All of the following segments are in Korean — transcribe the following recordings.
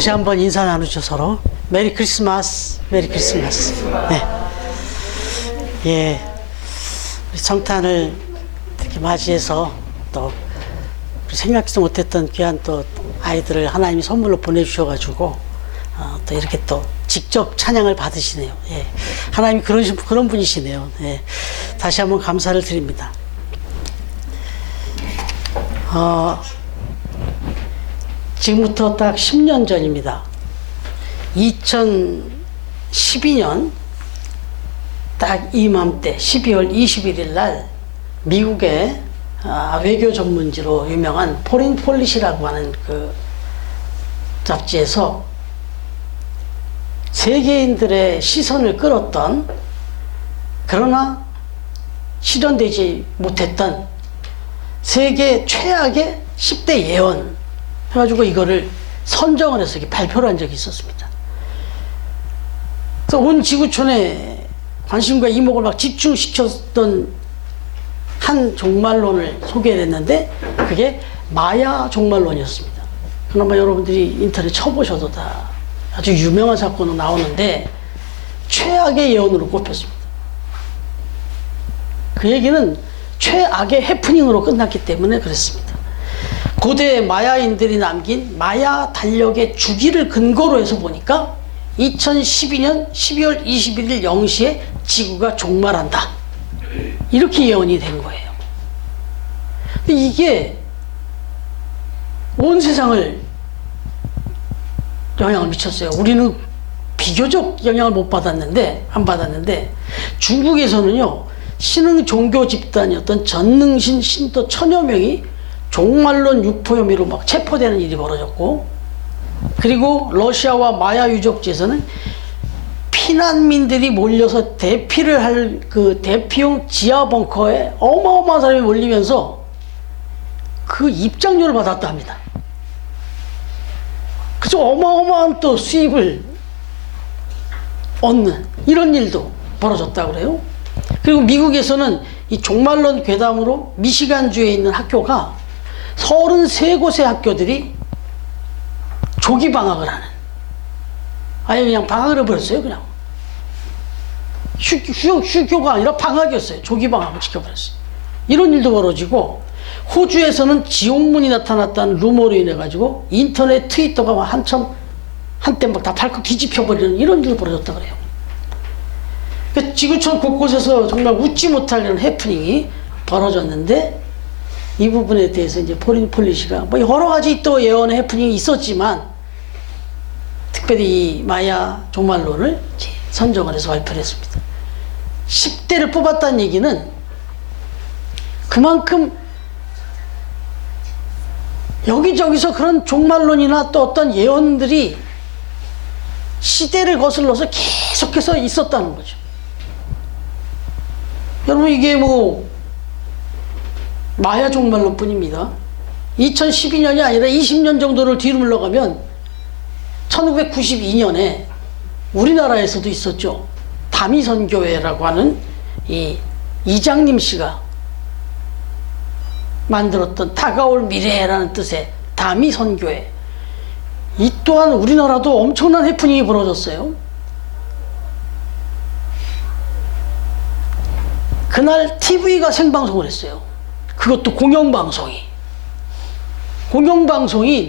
다시 한번 인사 나누죠, 서로. 메리 크리스마스, 메리 크리스마스. 네. 예. 우리 성탄을 이렇게 맞이해서 또 생각지도 못했던 귀한 또 아이들을 하나님이 선물로 보내주셔가지고 또 이렇게 또 직접 찬양을 받으시네요. 예. 하나님이 그런 분이시네요. 예. 다시 한번 감사를 드립니다. 지금부터 딱 10년 전입니다. 2012년 딱 이맘때 12월 21일 날 미국의 외교 전문지로 유명한 포린 폴리시라고 하는 그 잡지에서 세계인들의 시선을 끌었던, 그러나 실현되지 못했던 세계 최악의 10대 예언 해가지고 이거를 선정을 해서 발표를 한 적이 있었습니다. 그래서 온 지구촌에 관심과 이목을 막 집중시켰던 한 종말론을 소개했는데 그게 마야 종말론이었습니다. 그나마 여러분들이 인터넷 쳐보셔도 다 아주 유명한 사건으로 나오는데 최악의 예언으로 꼽혔습니다. 그 얘기는 최악의 해프닝으로 끝났기 때문에 그랬습니다. 고대 마야인들이 남긴 마야 달력의 주기를 근거로 해서 보니까 2012년 12월 21일 0시에 지구가 종말한다, 이렇게 예언이 된 거예요. 근데 이게 온 세상을 영향을 미쳤어요. 우리는 비교적 영향을 안 받았는데 중국에서는요, 신흥 종교 집단이었던 전능신 신도 천여 명이 종말론 유포 혐의로 막 체포되는 일이 벌어졌고, 그리고 러시아와 마야 유적지에서는 피난민들이 몰려서 대피를 할 그 대피용 지하 벙커에 어마어마한 사람이 몰리면서 그 입장료를 받았다 합니다. 그래서 어마어마한 또 수입을 얻는 이런 일도 벌어졌다고 그래요. 그리고 미국에서는 이 종말론 괴담으로 미시간주에 있는 학교가 33곳의 학교들이 조기 방학을 하는, 아예 그냥 방학을 해버렸어요. 그냥 휴교가 아니라 방학이었어요. 조기 방학을 시켜버렸어요. 이런 일도 벌어지고, 호주에서는 지옥문이 나타났다는 루머로 인해 가지고 인터넷 트위터가 한때 막 다 밟고 뒤집혀버리는 이런 일도 벌어졌다 그래요. 그러니까 지구촌 곳곳에서 정말 웃지 못할 이런 해프닝이 벌어졌는데, 이 부분에 대해서 이제 포린 폴리시가 뭐 여러 가지 또 예언의 해프닝이 있었지만 특별히 이 마야 종말론을 선정을 해서 발표를 했습니다. 10대를 뽑았다는 얘기는 그만큼 여기저기서 그런 종말론이나 또 어떤 예언들이 시대를 거슬러서 계속해서 있었다는 거죠. 여러분, 이게 뭐 마야 종말론 뿐입니다. 2012년이 아니라 20년 정도를 뒤로 물러가면 1992년에 우리나라에서도 있었죠. 다미선교회라고 하는 이 이장님 씨가 만들었던 다가올 미래라는 뜻의 다미선교회, 이 또한 우리나라도 엄청난 해프닝이 벌어졌어요. 그날 TV가 생방송을 했어요. 그것도 공영방송이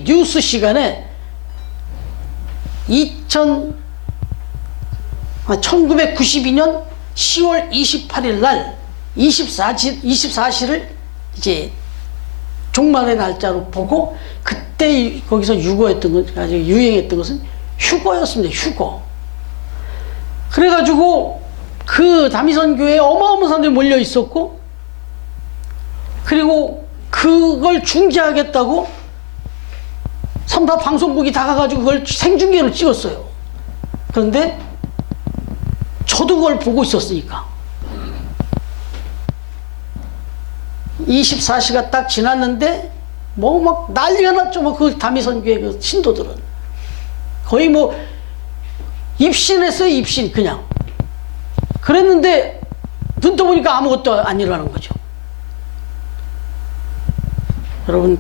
뉴스 시간에 1992년 10월 28일 날 24시를 이제 종말의 날짜로 보고, 그때 거기서 유행했던 것은 휴거였습니다. 휴거. 그래가지고 그 다미선교회에 어마어마한 사람들이 몰려 있었고, 그리고 그걸 중계하겠다고 3사 방송국이 다가가지고 그걸 생중계로 찍었어요. 그런데 저도 그걸 보고 있었으니까 24시가 딱 지났는데 뭐 막 난리가 났죠. 뭐 그 다미선교회 그 신도들은 거의 뭐 입신했어요. 입신. 그냥 그랬는데 눈 떠보니까 아무것도 안 일어나는 거죠. 여러분,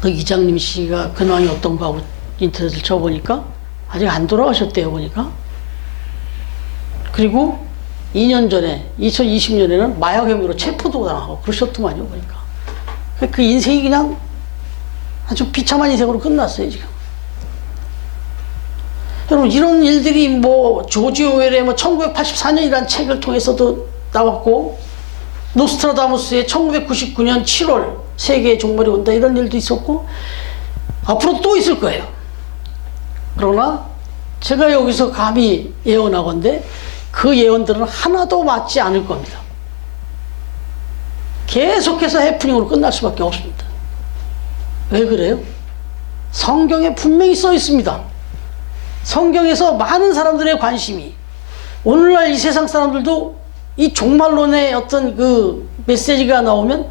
그 이장님 씨가 근황이 어떤가 하고 인터넷을 쳐보니까 아직 안 돌아가셨대요, 보니까. 그리고 2년 전에 2020년에는 마약 혐의로 체포도 당하고 그러셨더만요, 보니까. 그 인생이 그냥 아주 비참한 인생으로 끝났어요, 지금. 여러분, 이런 일들이 뭐 조지 오웰의 뭐 1984년이라는 책을 통해서도 나왔고, 노스트라다무스의 1999년 7월 세계의 종말이 온다, 이런 일도 있었고, 앞으로 또 있을 거예요. 그러나 제가 여기서 감히 예언하건대 그 예언들은 하나도 맞지 않을 겁니다. 계속해서 해프닝으로 끝날 수밖에 없습니다. 왜 그래요? 성경에 분명히 써 있습니다. 성경에서 많은 사람들의 관심이, 오늘날 이 세상 사람들도 이 종말론의 어떤 그 메시지가 나오면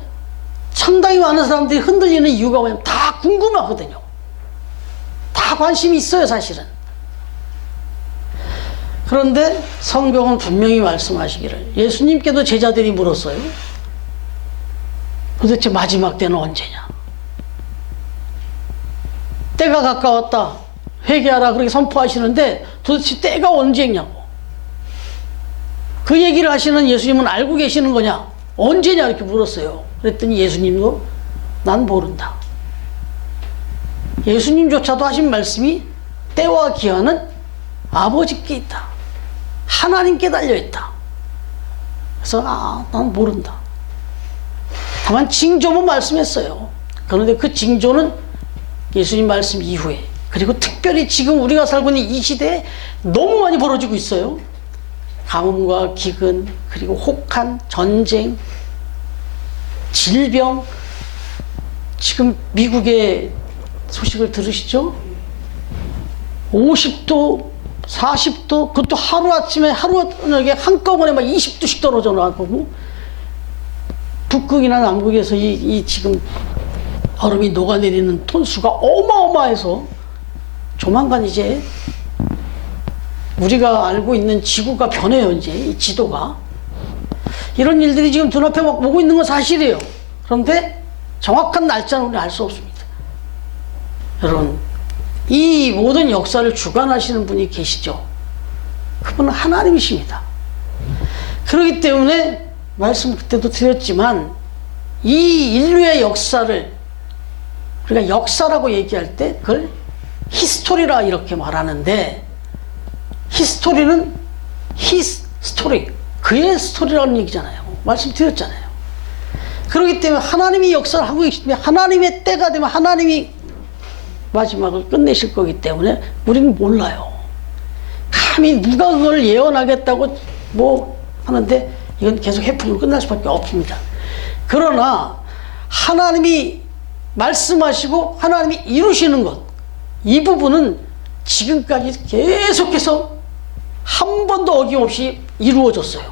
상당히 많은 사람들이 흔들리는 이유가 뭐냐면 다 궁금하거든요. 다 관심이 있어요, 사실은. 그런데 성경은 분명히 말씀하시기를, 예수님께도 제자들이 물었어요. 도대체 마지막 때는 언제냐? 때가 가까웠다, 회개하라, 그렇게 선포하시는데 도대체 때가 언제냐고. 그 얘기를 하시는 예수님은 알고 계시는 거냐? 언제냐? 이렇게 물었어요. 그랬더니 예수님도 난 모른다. 예수님조차도 하신 말씀이 때와 기한은 아버지께 있다, 하나님께 달려있다. 그래서 난 모른다. 다만 징조만 말씀했어요. 그런데 그 징조는 예수님 말씀 이후에, 그리고 특별히 지금 우리가 살고 있는 이 시대에 너무 많이 벌어지고 있어요. 가뭄과 기근, 그리고 혹한, 전쟁, 질병. 지금 미국의 소식을 들으시죠? 50도, 40도, 그것도 하루아침에, 하루 저녁에 한꺼번에 막 20도씩 떨어져 나가고, 북극이나 남극에서 이 지금 얼음이 녹아내리는 톤수가 어마어마해서 조만간 이제 우리가 알고 있는 지구가 변해요, 이제 이 지도가. 이런 일들이 지금 눈앞에 막 오고 있는 건 사실이에요. 그런데 정확한 날짜는 우리는 알 수 없습니다. 여러분, 이 모든 역사를 주관하시는 분이 계시죠. 그분은 하나님이십니다. 그렇기 때문에 말씀 그때도 드렸지만, 이 인류의 역사를 우리가 역사라고 얘기할 때 그걸 히스토리라 이렇게 말하는데, 히스토리는 his story, 그의 스토리라는 얘기잖아요. 말씀드렸잖아요. 그렇기 때문에 하나님이 역사를 하고 계시기 때문에, 하나님의 때가 되면 하나님이 마지막을 끝내실 거기 때문에 우리는 몰라요. 감히 누가 그걸 예언하겠다고 뭐 하는데 이건 계속 해프닝으로 끝날 수밖에 없습니다. 그러나 하나님이 말씀하시고 하나님이 이루시는 것, 이 부분은 지금까지 계속해서 한 번도 어김없이 이루어졌어요.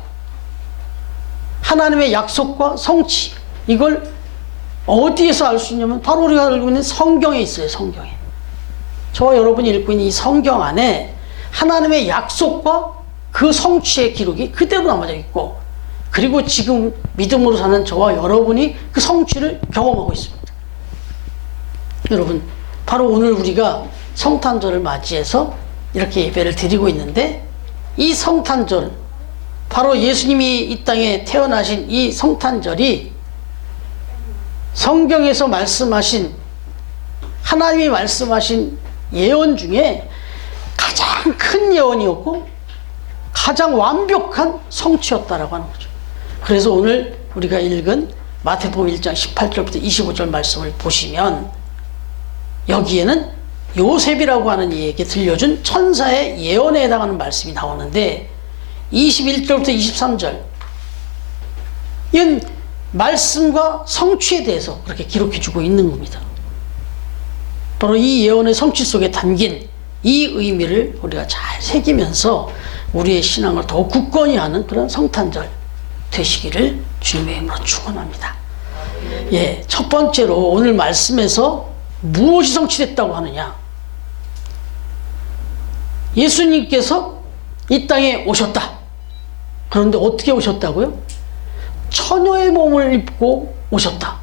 하나님의 약속과 성취, 이걸 어디에서 알 수 있냐면 바로 우리가 알고 있는 성경에 있어요. 성경에. 저와 여러분이 읽고 있는 이 성경 안에 하나님의 약속과 그 성취의 기록이 그대로 남아져 있고, 그리고 지금 믿음으로 사는 저와 여러분이 그 성취를 경험하고 있습니다. 여러분, 바로 오늘 우리가 성탄절을 맞이해서 이렇게 예배를 드리고 있는데, 이 성탄절은 바로 예수님이 이 땅에 태어나신 이 성탄절이 성경에서 말씀하신, 하나님이 말씀하신 예언 중에 가장 큰 예언이었고 가장 완벽한 성취였다라고 하는 거죠. 그래서 오늘 우리가 읽은 마태복음 1장 18절부터 25절 말씀을 보시면, 여기에는 요셉이라고 하는 이에게 들려준 천사의 예언에 해당하는 말씀이 나오는데, 21절부터 23절, 이건 말씀과 성취에 대해서 그렇게 기록해 주고 있는 겁니다. 바로 이 예언의 성취 속에 담긴 이 의미를 우리가 잘 새기면서 우리의 신앙을 더욱 굳건히 하는 그런 성탄절 되시기를 주님의 이름으로 축원합니다. 예, 첫 번째로 오늘 말씀에서 무엇이 성취됐다고 하느냐? 예수님께서 이 땅에 오셨다. 그런데 어떻게 오셨다고요? 처녀의 몸을 입고 오셨다.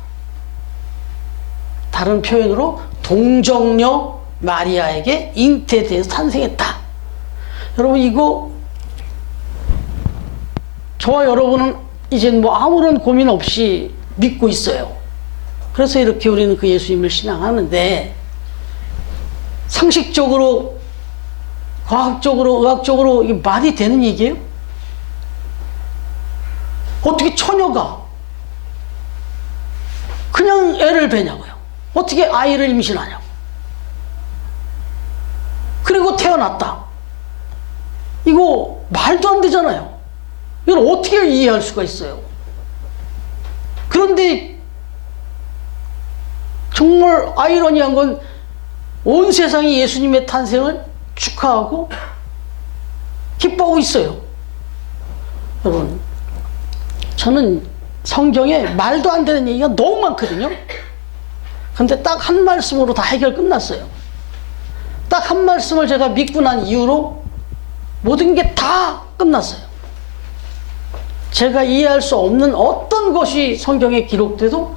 다른 표현으로 동정녀 마리아에게 잉태되어서 탄생했다. 여러분 이거 저와 여러분은 이제 뭐 아무런 고민 없이 믿고 있어요. 그래서 이렇게 우리는 그 예수님을 신앙하는데, 상식적으로, 과학적으로, 의학적으로 이게 말이 되는 얘기예요? 어떻게 처녀가 그냥 애를 배냐고요? 어떻게 아이를 임신하냐고? 그리고 태어났다. 이거 말도 안 되잖아요. 이걸 어떻게 이해할 수가 있어요? 그런데 정말 아이러니한 건 온 세상이 예수님의 탄생을 축하하고 기뻐하고 있어요. 여러분, 저는 성경에 말도 안 되는 얘기가 너무 많거든요. 근데 딱 한 말씀으로 다 해결 끝났어요. 딱 한 말씀을 제가 믿고 난 이후로 모든 게 다 끝났어요. 제가 이해할 수 없는 어떤 것이 성경에 기록돼도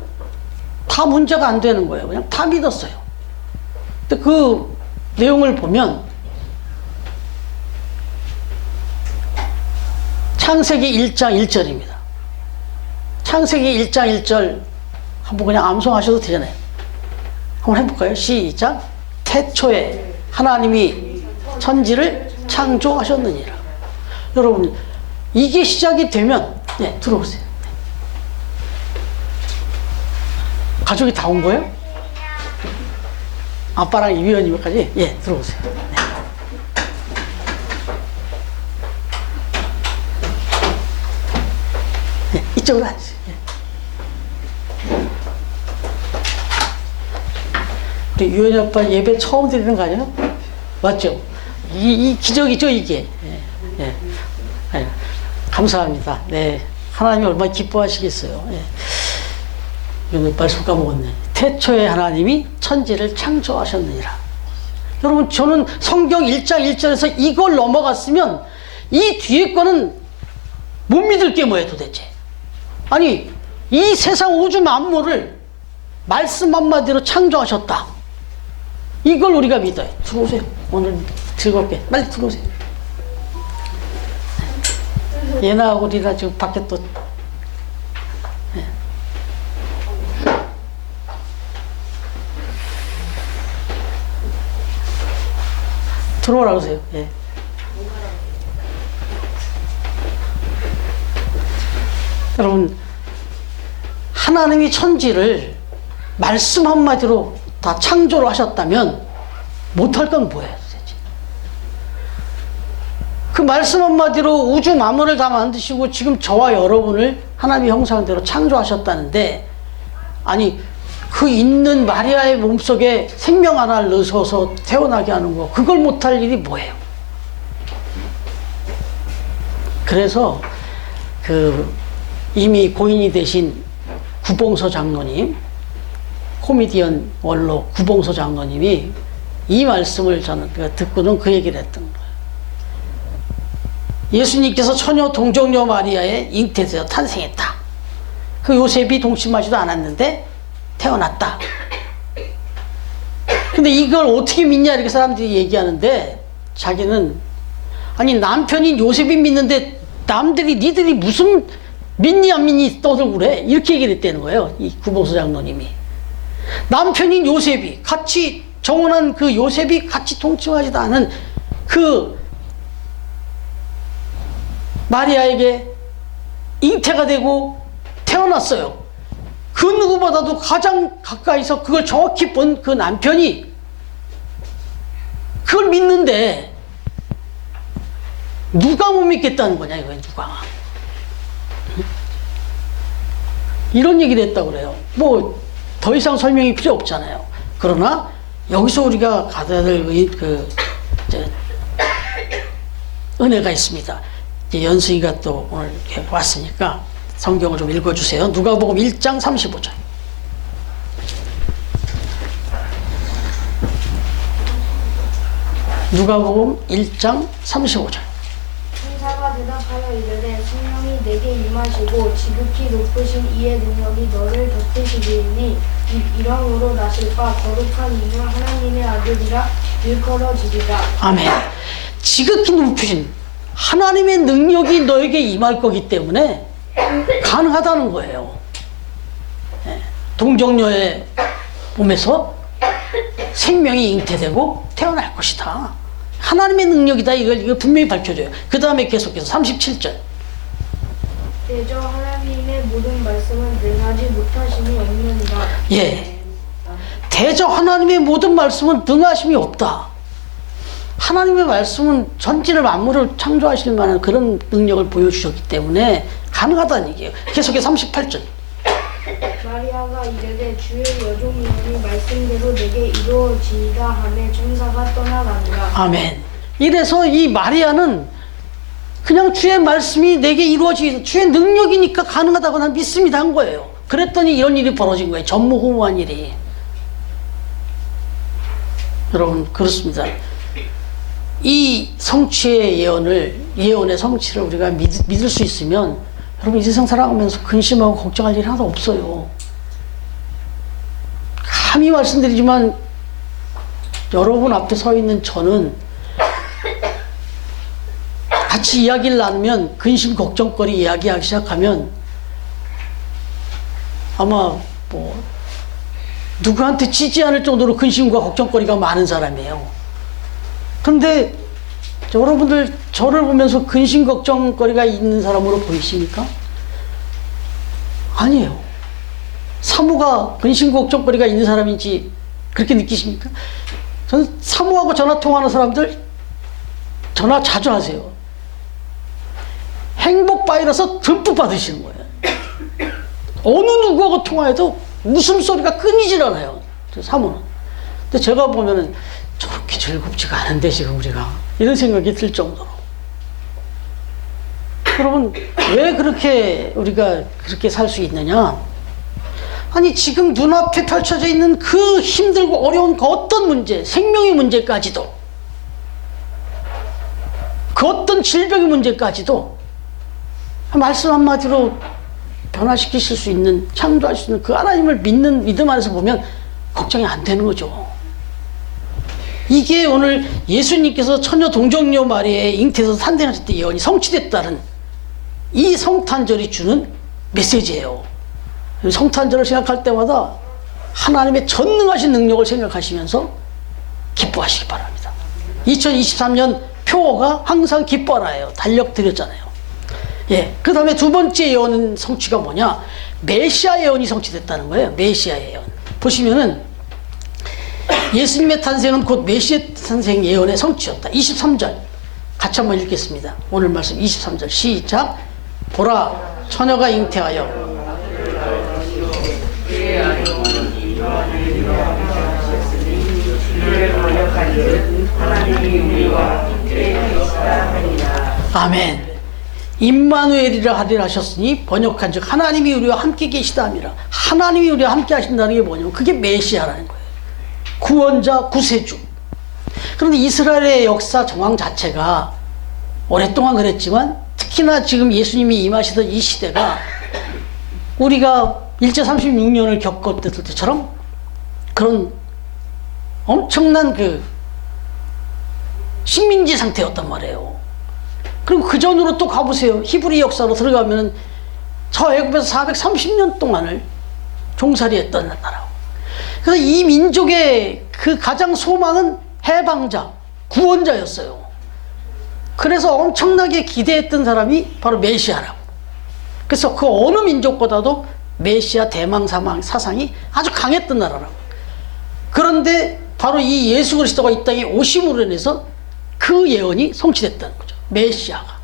다 문제가 안 되는 거예요. 그냥 다 믿었어요. 근데 그 내용을 보면 창세기 1장 1절입니다. 창세기 1장 1절 한번 그냥 암송하셔도 되잖아요. 한번 해볼까요? 시작. 태초에 하나님이 천지를 창조하셨느니라. 여러분, 이게 시작이 되면, 네, 들어오세요. 가족이 다 온 거예요? 아빠랑 이 위원님까지? 예, 들어오세요. 네. 네, 이쪽으로 앉으세요. 예. 우리 유현이 아빠 예배 처음 드리는 거 아니에요? 맞죠? 이 기적이죠, 이게. 예, 예. 예. 감사합니다. 네. 하나님이 얼마나 기뻐하시겠어요. 예. 이거 말씀 까먹었네. 태초에 하나님이 천지를 창조하셨느니라. 여러분, 저는 성경 1장 1절에서 이걸 넘어갔으면 이 뒤에 거는 못 믿을 게 뭐예요, 도대체? 아니, 이 세상 우주 만물을 말씀 한마디로 창조하셨다. 이걸 우리가 믿어요. 들어오세요. 오늘 즐겁게. 빨리 들어오세요. 예나하고 리나 지금 밖에 또 들어오라고 하세요. 예. 여러분, 하나님이 천지를 말씀 한마디로 다 창조를 하셨다면 못할 건 뭐예요, 도대체? 그 말씀 한마디로 우주 만물을 다 만드시고 지금 저와 여러분을 하나님의 형상대로 창조하셨다는데, 아니, 그 있는 마리아의 몸속에 생명 하나를 넣어서 태어나게 하는 거, 그걸 못할 일이 뭐예요? 그래서 그 이미 고인이 되신 구봉서 장로님, 코미디언 원로 구봉서 장로님이 이 말씀을 저는 듣고는 그 얘기를 했던 거예요. 예수님께서 처녀 동정녀 마리아의 잉태에서 탄생했다. 그 요셉이 동침하지도 않았는데 태어났다. 근데 이걸 어떻게 믿냐 이렇게 사람들이 얘기하는데, 자기는 아니 남편인 요셉이 믿는데 남들이 니들이 무슨 믿니 안 믿니 떠들고 그래, 이렇게 얘기를 했다는 거예요. 이 구봉서 장로님이. 남편인 요셉이 같이 정혼한 그 요셉이 같이 동침하지도 않은 그 마리아에게 잉태가 되고 태어났어요. 그 누구보다도 가장 가까이서 그걸 정확히 본 그 남편이 그걸 믿는데 누가 못 믿겠다는 거냐, 이거 누가. 이런 얘기를 했다고 그래요. 뭐 더 이상 설명이 필요 없잖아요. 그러나 여기서 우리가 가져야 될 은혜가 있습니다. 이제 연수이가 또 오늘 이렇게 왔으니까 성경을 좀 읽어주세요. 누가복음 1장 35절. 누가복음 1장 35절. 의사가 대답하여 대답하여 이르되 성령이 내게 임하시고 지극히 높으신 이의 능력이 너를 덮으시리니 이러므로 나실 바 거룩한 이는 하나님의 아들이라 일컬어지리라. 아멘. 지극히 높으신 하나님의 능력이 너에게 임할 거기 때문에 가능하다는 거예요. 동정녀의 몸에서 생명이 잉태되고 태어날 것이다. 하나님의 능력이다. 이걸 분명히 밝혀줘요. 그 다음에 계속해서 37절. 대저 하나님의 모든 말씀은 능하지 못하심이 없느니라. 예. 대저 하나님의 모든 말씀은 능하심이 없다. 하나님의 말씀은 전지를 만물을 창조하실 만한 그런 능력을 보여주셨기 때문에 가능하다는 얘기예요. 계속해서 38절. 마리아가 이르되 주의 여종이오니 말씀대로 내게 이루어지이다 하매 천사가 떠나가니라. 아멘. 이래서 이 마리아는 그냥 주의 말씀이 내게 이루어지기, 주의 능력이니까 가능하다고 난 믿습니다 한 거예요. 그랬더니 이런 일이 벌어진 거예요. 전무후무한 일이. 여러분 그렇습니다. 이 성취의 예언의 성취를 우리가 믿을 수 있으면 여러분 이 세상 살아가면서 근심하고 걱정할 일이 하나도 없어요. 감히 말씀드리지만 여러분 앞에 서 있는 저는 같이 이야기를 나누면 근심 걱정거리 이야기하기 시작하면 아마 뭐 누구한테 치지 않을 정도로 근심과 걱정거리가 많은 사람이에요. 그런데 여러분들 저를 보면서 근심 걱정거리가 있는 사람으로 보이십니까? 아니에요. 사모가 근심 걱정거리가 있는 사람인지 그렇게 느끼십니까? 저는 사모하고 전화 통화하는 사람들 전화 자주 하세요. 행복 바이러스 듬뿍 받으시는 거예요. 어느 누구하고 통화해도 웃음소리가 끊이질 않아요. 저 사모는. 근데 제가 보면은 저렇게 즐겁지가 않은데 지금 우리가 이런 생각이 들 정도로. 여러분 왜 그렇게 우리가 그렇게 살 수 있느냐? 아니 지금 눈앞에 펼쳐져 있는 그 힘들고 어려운 그 어떤 문제, 생명의 문제까지도, 그 어떤 질병의 문제까지도 말씀 한마디로 변화시키실 수 있는, 창조할 수 있는 그 하나님을 믿는 믿음 안에서 보면 걱정이 안 되는 거죠. 이게 오늘 예수님께서 처녀 동정녀 마리아의 잉태에서 탄생하실 때 예언이 성취됐다는 이 성탄절이 주는 메시지예요. 성탄절을 생각할 때마다 하나님의 전능하신 능력을 생각하시면서 기뻐하시기 바랍니다. 2023년 표어가 항상 기뻐라예요. 달력 드렸잖아요. 예, 그 다음에 두 번째 예언은 성취가 뭐냐? 메시아 예언이 성취됐다는 거예요. 메시아 예언. 보시면은 예수님의 탄생은 곧 메시아 탄생 예언의 성취였다. 23절 같이 한번 읽겠습니다. 오늘 말씀 23절 시작. 보라 처녀가 잉태하여 아멘. 임마누엘이라 하리라 하셨으니 번역한즉 하나님이 우리와 함께 계시다 함이라. 하나님이 우리와 함께 하신다는 게 뭐냐면 그게 메시아라는 거예요. 구원자, 구세주. 그런데 이스라엘의 역사 정황 자체가 오랫동안 그랬지만 특히나 지금 예수님이 임하시던 이 시대가 우리가 일제 36년을 겪었을 때처럼 그런 엄청난 그 식민지 상태였단 말이에요. 그리고 그 전으로 또 가보세요. 히브리 역사로 들어가면 저 애굽에서 430년 동안을 종살이했던 나라고. 그래서 이 민족의 그 가장 소망은 해방자, 구원자였어요. 그래서 엄청나게 기대했던 사람이 바로 메시아라고. 그래서 그 어느 민족보다도 메시아 대망 사상이 아주 강했던 나라라고. 그런데 바로 이 예수 그리스도가 이 땅에 오심으로 인해서 그 예언이 성취됐다는 거죠. 메시아가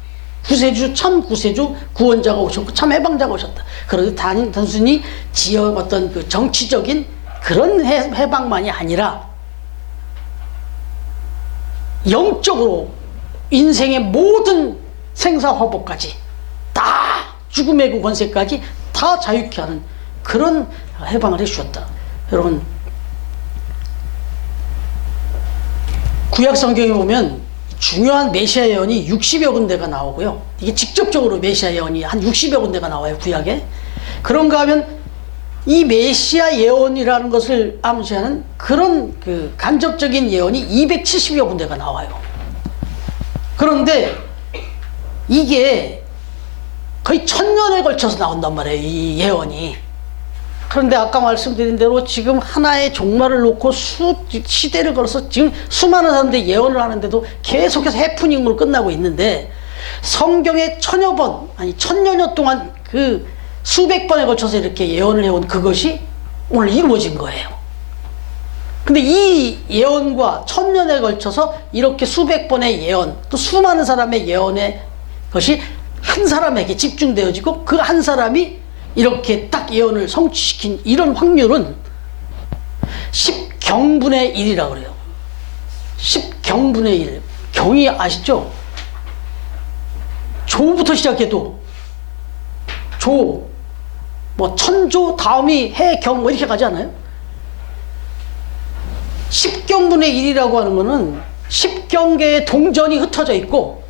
구세주, 참 구세주, 구원자가 오셨고 참 해방자가 오셨다. 그런데 단순히 지역 어떤 그 정치적인 그런 해방만이 아니라 영적으로 인생의 모든 생사화복까지 다 죽음의 그 권세까지 다 자유케 하는 그런 해방을 해주셨다. 여러분 구약 성경에 보면 중요한 메시아 예언이 60여 군데가 나오고요. 이게 직접적으로 메시아 예언이 한 60여 군데가 나와요, 구약에. 그런가 하면 이 메시아 예언이라는 것을 암시하는 그런 그 간접적인 예언이 270여 군데가 나와요. 그런데 이게 거의 1000년에 걸쳐서 나온단 말이에요, 이 예언이. 그런데 아까 말씀드린 대로 지금 하나의 종말을 놓고 시대를 걸어서 지금 수많은 사람들이 예언을 하는데도 계속해서 해프닝으로 끝나고 있는데, 성경에 1000여 번, 아니 1000여 년 동안 그 수백 번에 걸쳐서 이렇게 예언을 해온 그것이 오늘 이루어진 거예요. 근데 이 예언과 1000년에 걸쳐서 이렇게 수백 번의 예언, 또 수많은 사람의 예언의 것이 한 사람에게 집중되어지고 그 한 사람이 이렇게 딱 예언을 성취시킨 이런 확률은 10경분의 1이라고 그래요. 10경분의 1. 경이 아시죠? 조부터 시작해도 조, 뭐 천조 다음이 해경 뭐 이렇게 가지 않아요? 10경분의 1이라고 하는 거는 10경계의 동전이 흩어져 있고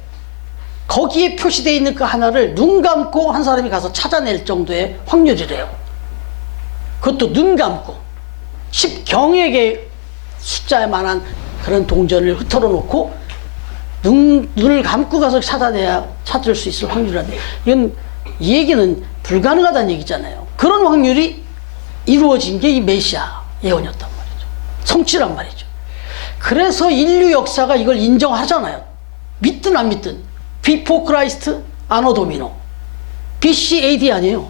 거기에 표시되어 있는 그 하나를 눈 감고 한 사람이 가서 찾아낼 정도의 확률이래요. 그것도 눈 감고 10경에게 숫자에만한 그런 동전을 흩어져 놓고 눈을 감고 가서 찾아내야 찾을 수 있을 확률이란데, 이건 이 얘기는 불가능하다는 얘기잖아요. 그런 확률이 이루어진 게 이 메시아 예언이었단 말이죠. 성취란 말이죠. 그래서 인류 역사가 이걸 인정하잖아요. 믿든 안 믿든. Before Christ, Anno Domini. BC AD 아니에요.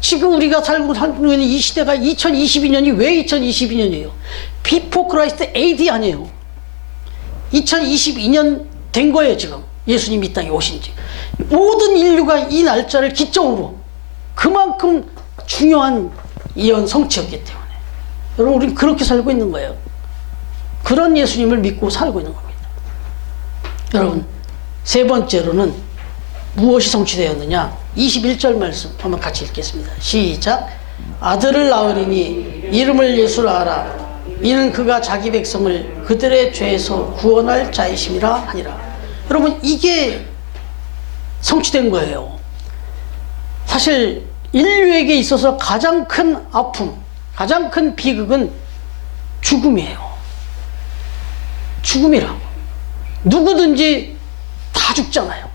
지금 우리가 살고 있는 이 시대가 2022년이 왜 2022년이에요? Before Christ AD 아니에요. 2022년 된 거예요, 지금. 예수님 이 땅에 오신 지. 모든 인류가 이 날짜를 기점으로 그만큼 중요한 예언 성취였기 때문에. 여러분, 우리는 그렇게 살고 있는 거예요. 그런 예수님을 믿고 살고 있는 겁니다. 여러분, 세 번째로는 무엇이 성취되었느냐? 21절 말씀 한번 같이 읽겠습니다. 시작. 아들을 낳으리니 이름을 예수라 하라. 이는 그가 자기 백성을 그들의 죄에서 구원할 자이심이라 하니라. 여러분, 이게 성취된 거예요. 사실 인류에게 있어서 가장 큰 아픔, 가장 큰 비극은 죽음이에요. 죽음이라고. 누구든지 다 죽잖아요.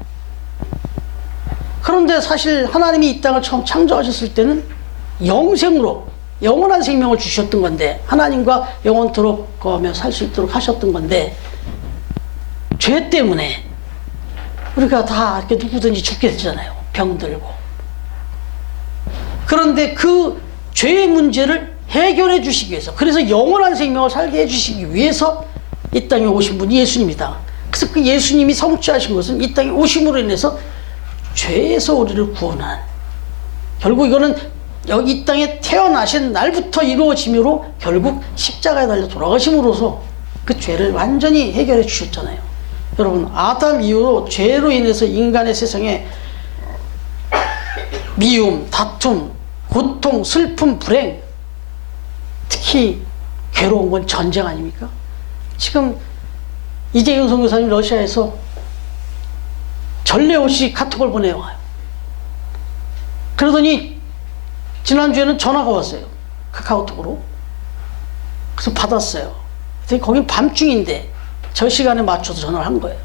그런데 사실 하나님이 이 땅을 처음 창조하셨을 때는 영생으로 영원한 생명을 주셨던 건데, 하나님과 영원토록 거하며 살 수 있도록 하셨던 건데, 죄 때문에 우리가 다 이렇게 누구든지 죽게 되잖아요. 병들고. 그런데 그 죄의 문제를 해결해 주시기 위해서, 그래서 영원한 생명을 살게 해 주시기 위해서 이 땅에 오신 분이 예수님이다. 그래서 그 예수님이 성취하신 것은 이 땅에 오심으로 인해서 죄에서 우리를 구원한, 결국 이거는 여기 이 땅에 태어나신 날부터 이루어지므로 결국 십자가에 달려 돌아가심으로써 그 죄를 완전히 해결해 주셨잖아요. 여러분, 아담 이후로 죄로 인해서 인간의 세상에 미움, 다툼, 고통, 슬픔, 불행, 특히 괴로운 건 전쟁 아닙니까? 지금 이재용 선교사님 러시아에서 전례 없이 카톡을 보내와요. 그러더니 지난주에는 전화가 왔어요. 카카오톡으로. 그래서 받았어요. 그랬더니 거긴 밤중인데 저 시간에 맞춰서 전화를 한 거예요.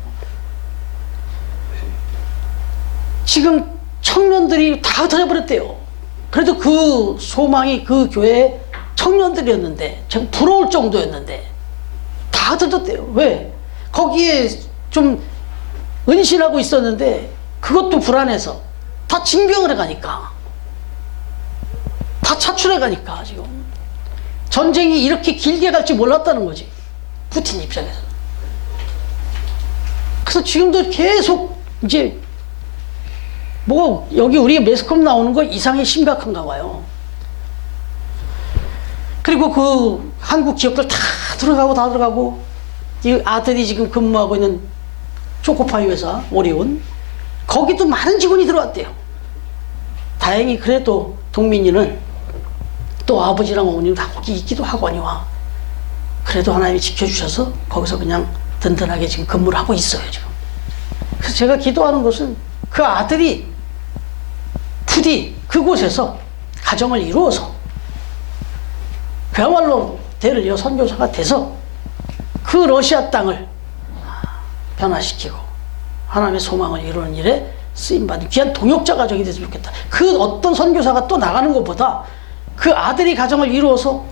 지금 청년들이 다 흩어져 버렸대요. 그래도 그 소망이 그 교회의 청년들이었는데, 제가 부러울 정도였는데 다 흩어졌대요. 왜? 거기에 좀 은신하고 있었는데 그것도 불안해서 다 징병을 해가니까, 다 차출해가니까 지금 전쟁이 이렇게 길게 갈지 몰랐다는 거지, 푸틴 입장에서. 그래서 지금도 계속 이제 뭐 여기 우리 매스컴 나오는 거 이상이 심각한가 봐요. 그리고 그 한국 기업들 다 들어가고 이 아들이 지금 근무하고 있는 초코파이 회사 오리온, 거기도 많은 직원이 들어왔대요. 다행히 그래도 동민이는 또 아버지랑 어머니는 다 거기 있기도 하거니와 그래도 하나님이 지켜주셔서 거기서 그냥 든든하게 지금 근무를 하고 있어요, 지금. 그래서 제가 기도하는 것은 그 아들이 부디 그곳에서 가정을 이루어서 그야말로 대를 이어 선교사가 돼서 그 러시아 땅을 변화시키고 하나님의 소망을 이루는 일에 쓰임받은 귀한 동역자 가정이 됐으면 좋겠다. 그 어떤 선교사가 또 나가는 것보다 그 아들이 가정을 이루어서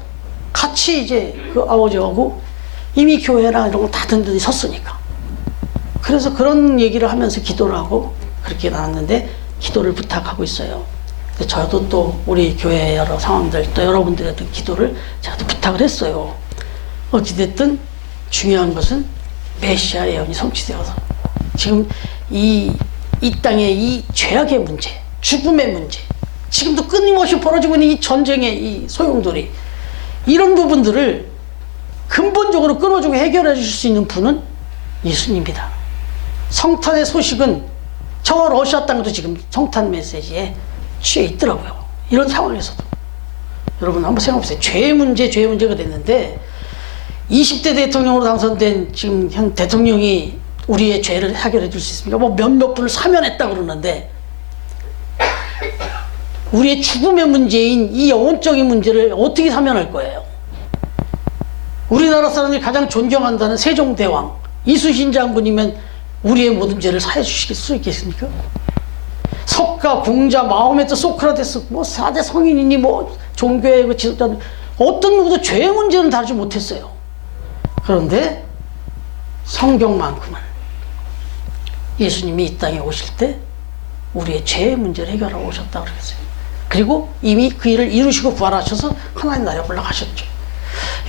같이 이제 그 아버지하고 이미 교회랑 이런 거 다 든든히 섰으니까. 그래서 그런 얘기를 하면서 기도를 하고 그렇게 나왔는데 기도를 부탁하고 있어요. 저도 또 우리 교회 여러 상황들 또 여러분들의 어떤 기도를 제가 또 부탁을 했어요. 어찌됐든 중요한 것은 메시아 예언이 성취되어서 지금 이 땅의 이 죄악의 문제, 죽음의 문제, 지금도 끊임없이 벌어지고 있는 이 전쟁의 이 소용돌이, 이런 부분들을 근본적으로 끊어주고 해결해 주실 수 있는 분은 예수님입니다. 성탄의 소식은 저 러시아 땅도 지금 성탄 메시지에 취해 있더라고요. 이런 상황에서도. 여러분 한번 생각해보세요. 죄의 문제가 됐는데 20대 대통령으로 당선된 지금 현 대통령이 우리의 죄를 해결해 줄 수 있습니까? 뭐 몇몇 분을 사면했다 그러는데 우리의 죽음의 문제인 이 영혼적인 문제를 어떻게 사면할 거예요? 우리나라 사람들이 가장 존경한다는 세종대왕 이순신 장군이면 우리의 모든 죄를 사해 주실 수 있겠습니까? 석가, 공자, 마호메트, 소크라테스, 뭐 4대 성인이니 뭐 종교의 그 지도자들 어떤 누구도 죄의 문제는 다루지 못했어요. 그런데 성경만큼은 예수님이 이 땅에 오실 때 우리의 죄의 문제를 해결하고 오셨다고 그랬어요. 그리고 이미 그 일을 이루시고 부활하셔서 하나님 나라에 올라가셨죠.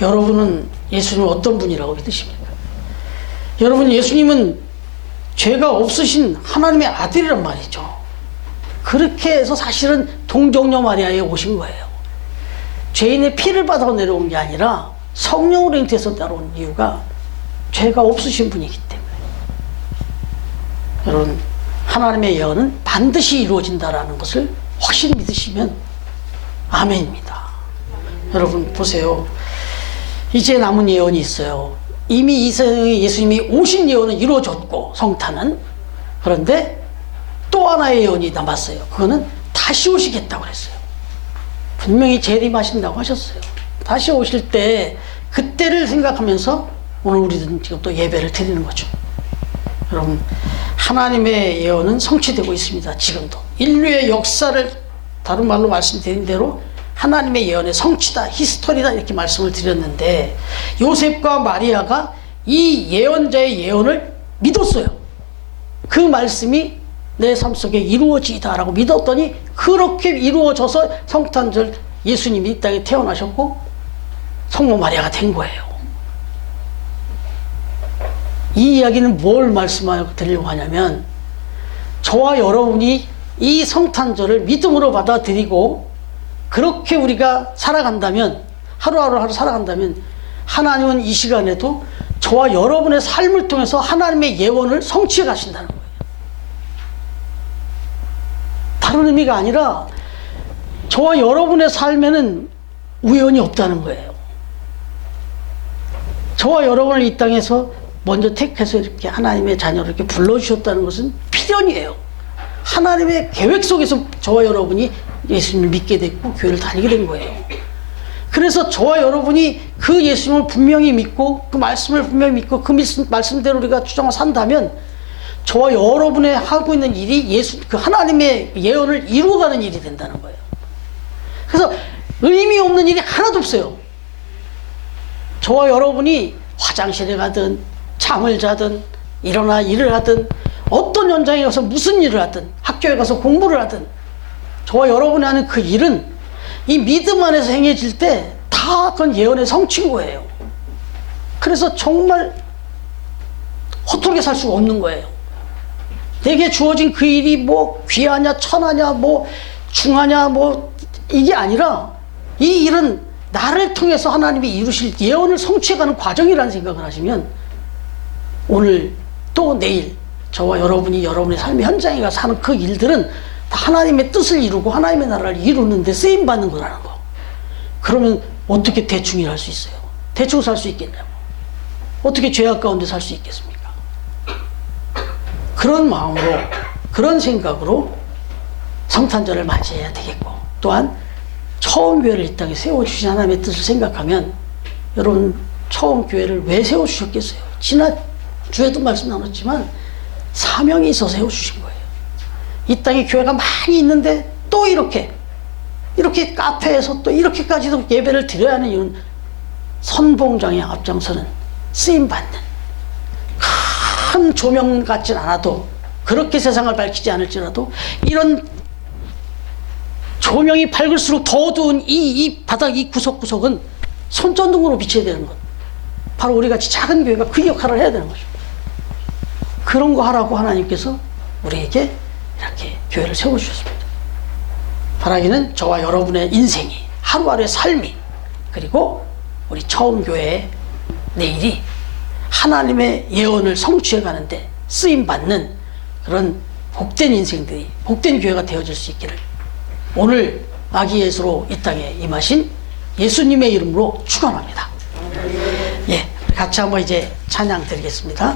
여러분은 예수님은 어떤 분이라고 믿으십니까? 여러분, 예수님은 죄가 없으신 하나님의 아들이란 말이죠. 그렇게 해서 사실은 동정녀 마리아에 오신 거예요. 죄인의 피를 받아 내려온 게 아니라 성령으로 잉태해서 내려온 이유가 죄가 없으신 분이기 때문에. 여러분, 하나님의 예언은 반드시 이루어진다라는 것을 확실히 믿으시면 아멘입니다. 여러분 보세요. 이제 남은 예언이 있어요. 이미 이 세상에 예수님이 오신 예언은 이루어졌고 성탄은. 그런데 또 하나의 예언이 남았어요. 그거는 다시 오시겠다고 그랬어요. 분명히 재림하신다고 하셨어요. 다시 오실 때 그때를 생각하면서 오늘 우리는 지금 또 예배를 드리는 거죠. 여러분, 하나님의 예언은 성취되고 있습니다. 지금도 인류의 역사를 다른 말로 말씀드린 대로 하나님의 예언의 성취다, 히스토리다 이렇게 말씀을 드렸는데 요셉과 마리아가 이 예언자의 예언을 믿었어요. 그 말씀이 내 삶 속에 이루어지다 라고 믿었더니 그렇게 이루어져서 성탄절 예수님이 이 땅에 태어나셨고 성모 마리아가 된 거예요. 이 이야기는 뭘 말씀드리려고 하냐면 저와 여러분이 이 성탄절을 믿음으로 받아들이고 그렇게 우리가 살아간다면, 하루하루 살아간다면 하나님은 이 시간에도 저와 여러분의 삶을 통해서 하나님의 예언을 성취해 가신다는 거예요. 다른 의미가 아니라 저와 여러분의 삶에는 우연이 없다는 거예요. 저와 여러분을 이 땅에서 먼저 택해서 이렇게 하나님의 자녀로 이렇게 불러주셨다는 것은 필연이에요. 하나님의 계획 속에서 저와 여러분이 예수님을 믿게 됐고 교회를 다니게 된 거예요. 그래서 저와 여러분이 그 예수님을 분명히 믿고 그 말씀을 분명히 믿고 그 말씀대로 우리가 주장을 산다면 저와 여러분의 하고 있는 일이 그 하나님의 예언을 이루어가는 일이 된다는 거예요. 그래서 의미 없는 일이 하나도 없어요. 저와 여러분이 화장실에 가든 잠을 자든 일어나 일을 하든 어떤 현장에 가서 무슨 일을 하든 학교에 가서 공부를 하든 저와 여러분이 하는 그 일은 이 믿음 안에서 행해질 때 다 그건 예언의 성취인 거예요. 그래서 정말 허투루게 살 수가 없는 거예요. 내게 주어진 그 일이 뭐 귀하냐 천하냐 뭐 중하냐 뭐 이게 아니라 이 일은 나를 통해서 하나님이 이루실 예언을 성취해가는 과정이라는 생각을 하시면 오늘 또 내일 저와 여러분이 여러분의 삶의 현장에 가서 하는 그 일들은 다 하나님의 뜻을 이루고 하나님의 나라를 이루는 데 쓰임받는 거라는 거. 그러면 어떻게 대충 일할 수 있어요? 대충 살 수 있겠냐고. 어떻게 죄악 가운데 살 수 있겠습니까? 그런 마음으로, 그런 생각으로 성탄절을 맞이해야 되겠고, 또한 처음 교회를 이 땅에 세워주신 하나님의 뜻을 생각하면, 여러분 처음 교회를 왜 세워주셨겠어요? 지난주에도 말씀 나눴지만 사명이 있어서 세워주신 거예요. 이 땅에 교회가 많이 있는데 또 이렇게 카페에서 또 이렇게까지도 예배를 드려야 하는 이유는 선봉장에 앞장서는 쓰임받는, 큰 조명 같진 않아도, 그렇게 세상을 밝히지 않을지라도 이런 조명이 밝을수록 더 어두운 이 바닥, 이 구석구석은 손전등으로 비춰야 되는 것, 바로 우리 같이 작은 교회가 그 역할을 해야 되는 거죠. 그런 거 하라고 하나님께서 우리에게 이렇게 교회를 세워주셨습니다. 바라기는 저와 여러분의 인생이, 하루하루의 삶이, 그리고 우리 처음 교회의 내일이 하나님의 예언을 성취해 가는데 쓰임받는 그런 복된 인생들이, 복된 교회가 되어질 수 있기를 오늘 아기 예수로 이 땅에 임하신 예수님의 이름으로 축원합니다. 예, 같이 한번 이제 찬양 드리겠습니다.